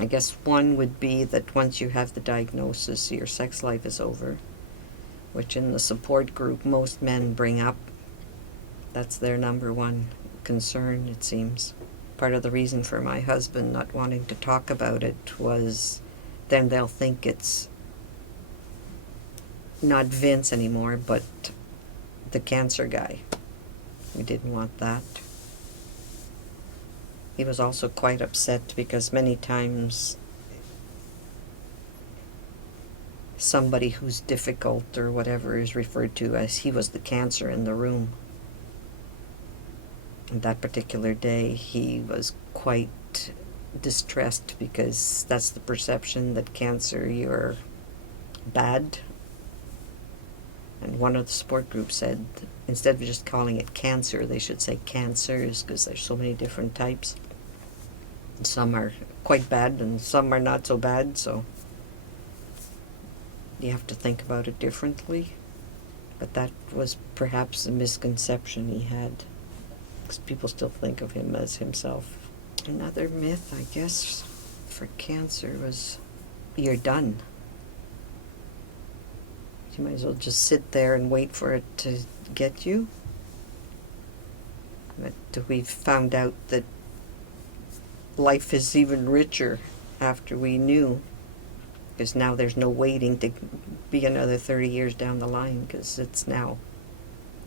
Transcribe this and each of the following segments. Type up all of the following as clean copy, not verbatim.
I guess one would be that once you have the diagnosis, your sex life is over, which in the support group most men bring up. That's their number one concern, it seems. Part of the reason for my husband not wanting to talk about it was then they'll think it's not Vince anymore, but the cancer guy. We didn't want that. He was also quite upset because many times somebody who's difficult or whatever is referred to as he was the cancer in the room. And that particular day he was quite distressed because that's the perception that cancer, you're bad. And one of the support groups said instead of just calling it cancer, they should say cancers, because there's so many different types. And some are quite bad and some are not so bad, so you have to think about it differently. But that was perhaps a misconception he had, because people still think of him as himself. Another myth, I guess, for cancer was you're done. You might as well just sit there and wait for it to get you. But we've found out that life is even richer after we knew, because now there's no waiting to be another 30 years down the line, because it's now.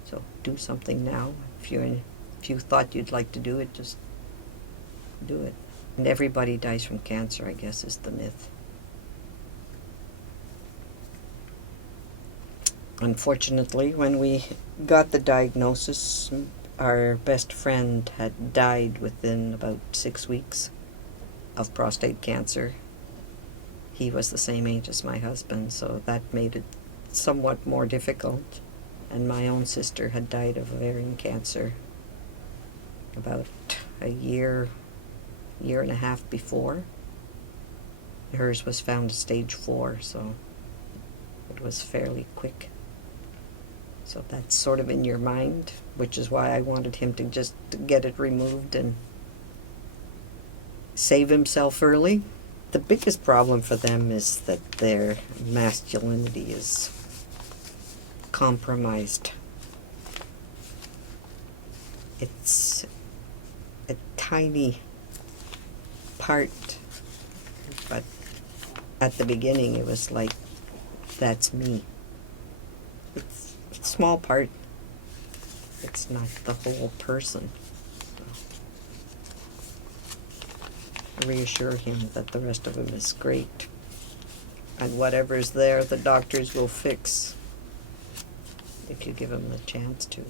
So do something now. If you thought you'd like to do it, just do it. And everybody dies from cancer, I guess, is the myth. Unfortunately, when we got the diagnosis, our best friend had died within about 6 weeks of prostate cancer. He was the same age as my husband, so that made it somewhat more difficult. And my own sister had died of ovarian cancer about a year and a half before. Hers was found stage 4, so it was fairly quick. So that's sort of in your mind, which is why I wanted him to just get it removed and save himself early. The biggest problem for them is that their masculinity is compromised. It's a tiny part, but at the beginning it was like, that's me. It's a small part. It's not the whole person. So reassure him that the rest of him is great. And whatever's there, the doctors will fix if you give him the chance to.